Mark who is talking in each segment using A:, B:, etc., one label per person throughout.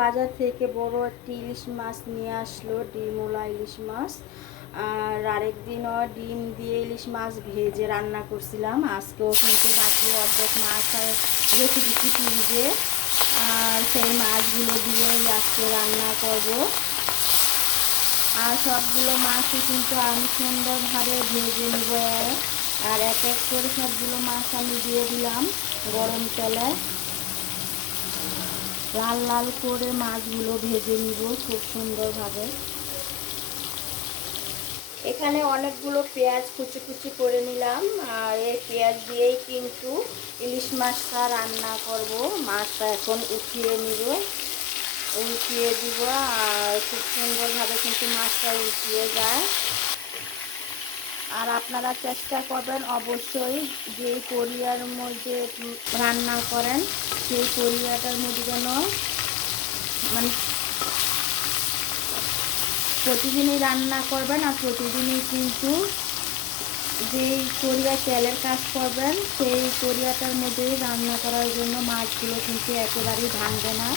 A: বাজার থেকে বড় একটি ইলিশ মাছ নিয়ে আসলো ডিমওলা ইলিশ মাছ। আর আরেক দিনও ডিম দিয়ে ইলিশ মাছ ভেজে রান্না করছিলাম। আজকেও কিন্তু বাকি অর্ধেক মাছ রেখে দিচ্ছি ফ্রিজে আর সেই মাছগুলো দিয়েই আজকে রান্না করব। আর সবগুলো মাছই কিন্তু আমি সুন্দরভাবে ভেজে নেব। আর এক এক করে সবগুলো মাছ আমি দিয়ে দিলাম গরম তেলে। লাল লাল করে মাছগুলো ভেজে নিব খুব সুন্দরভাবে। এখানে অনেকগুলো পেঁয়াজ কুচি কুচি করে নিলাম, আর এই পেঁয়াজ দিয়েই কিন্তু ইলিশ মাছটা রান্না করব। মাছটা এখন উঠিয়ে নিব, উঠিয়ে দিব, আর খুব সুন্দরভাবে কিন্তু মাছটা উঠিয়ে যায়। আর আপনারা চেষ্টা করবেন অবশ্যই যে কোরিয়ার মধ্যে রান্না করেন, সেই কোরিয়াটার মধ্যে যেন মানে প্রতিদিনই রান্না করবেন আর প্রতিদিনই কিন্তু যেই কোরিয়া তেলের কাজ করবেন, সেই কোরিয়াটার মধ্যেই রান্না করার জন্য মাছগুলো কিন্তু একেবারেই ভাঙবে না।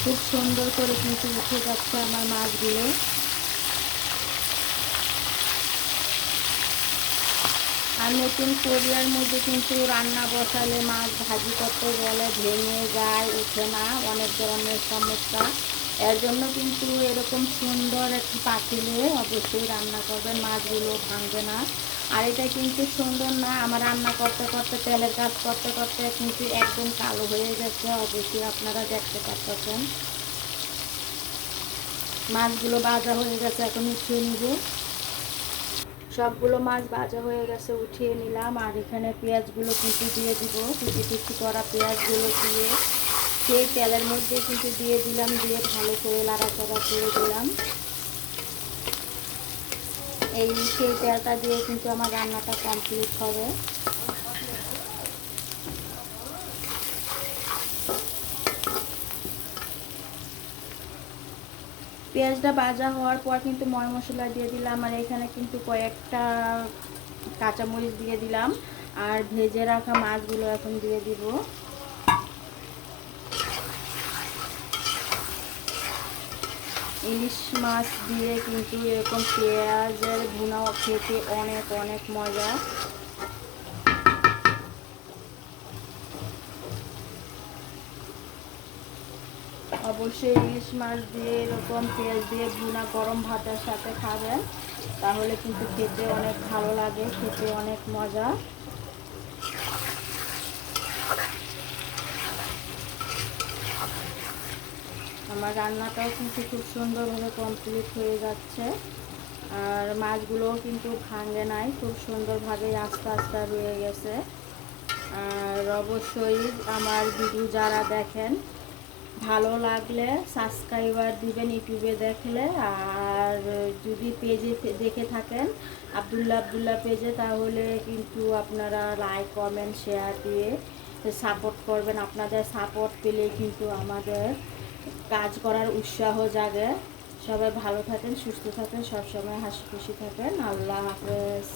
A: খুব সুন্দর করে কিন্তু উঠে যাচ্ছে আমার মাছগুলো। আর নতুন কোরিয়ার মধ্যে কিন্তু রান্না বসালে মাছ ভাজি করতে গেলে ভেঙে যায় উঠে না। অনেক ধরনের সমস্যা। এর জন্য কিন্তু এরকম সুন্দর একটি পাতিলে অবশ্যই রান্না করবেন, মাছগুলো ভাঙবে না। আর এটা কিন্তু সুন্দর না, আমার রান্না করতে করতে, তেলের কাজ করতে করতে কিন্তু একদম কালো হয়ে গেছে, অবশ্যই আপনারা দেখতে পাচ্ছেন। মাছগুলো বাজা হয়ে গেছে, এখন উঠিয়ে নিব। সবগুলো মাছ ভাজা হয়ে গেছে, উঠিয়ে নিলাম। আর এখানে পেঁয়াজগুলো কুচি দিয়ে দিব। কুচি কুচি করা পেঁয়াজগুলো দিয়ে সেই তেলের মধ্যে কিন্তু দিয়ে দিলাম, দিয়ে ভালো করে লাড়াচাড়া করে দিলাম। এই সেই তেলটা দিয়ে কিন্তু আমার রান্নাটা কমপ্লিট হবে। পেঁয়াজটা ভাজা হওয়ার পর কিন্তু ময় মশলা দিয়ে দিলাম, আর এখানে কিন্তু কয়েকটা কাঁচামরিচ দিয়ে দিলাম, আর ভেজে রাখা মাছগুলো এখন দিয়ে দিব। ইলিশ মাছ দিয়ে কিন্তু এরকম পেঁয়াজের ভুনাও খেতে অনেক অনেক মজা। অবশ্যই ইলিশ মাছ দিয়ে, এরকম তেল দিয়ে ভুনা গরম ভাতের সাথে খাবেন। তাহলে কিন্তু খেতে অনেক ভালো লাগে, খেতে অনেক মজা। আমার রান্নাটাও কিন্তু খুব সুন্দরভাবে কমপ্লিট হয়ে যাচ্ছে। আর মাছগুলোও কিন্তু ভাঙে নাই, খুব সুন্দরভাবে আস্তে আস্তে রয়ে গেছে। আর অবশ্যই আমার ভিডিও যারা দেখেন ভালো লাগলে সাবস্ক্রাইবার দিবেন ইউটিউবে দেখলে। আর যদি পেজে দেখে থাকেন আবদুল্লা আবদুল্লা পেজে তাহলে কিন্তু আপনারা লাইক কমেন্ট শেয়ার দিয়ে সাপোর্ট করবেন। আপনাদের সাপোর্ট পেলে কিন্তু আমাদের কাজ করার উৎসাহ জাগে। সবাই ভালো থাকেন, সুস্থ থাকেন, সবসময় হাসি খুশি থাকেন। আল্লাহ হাফেজ।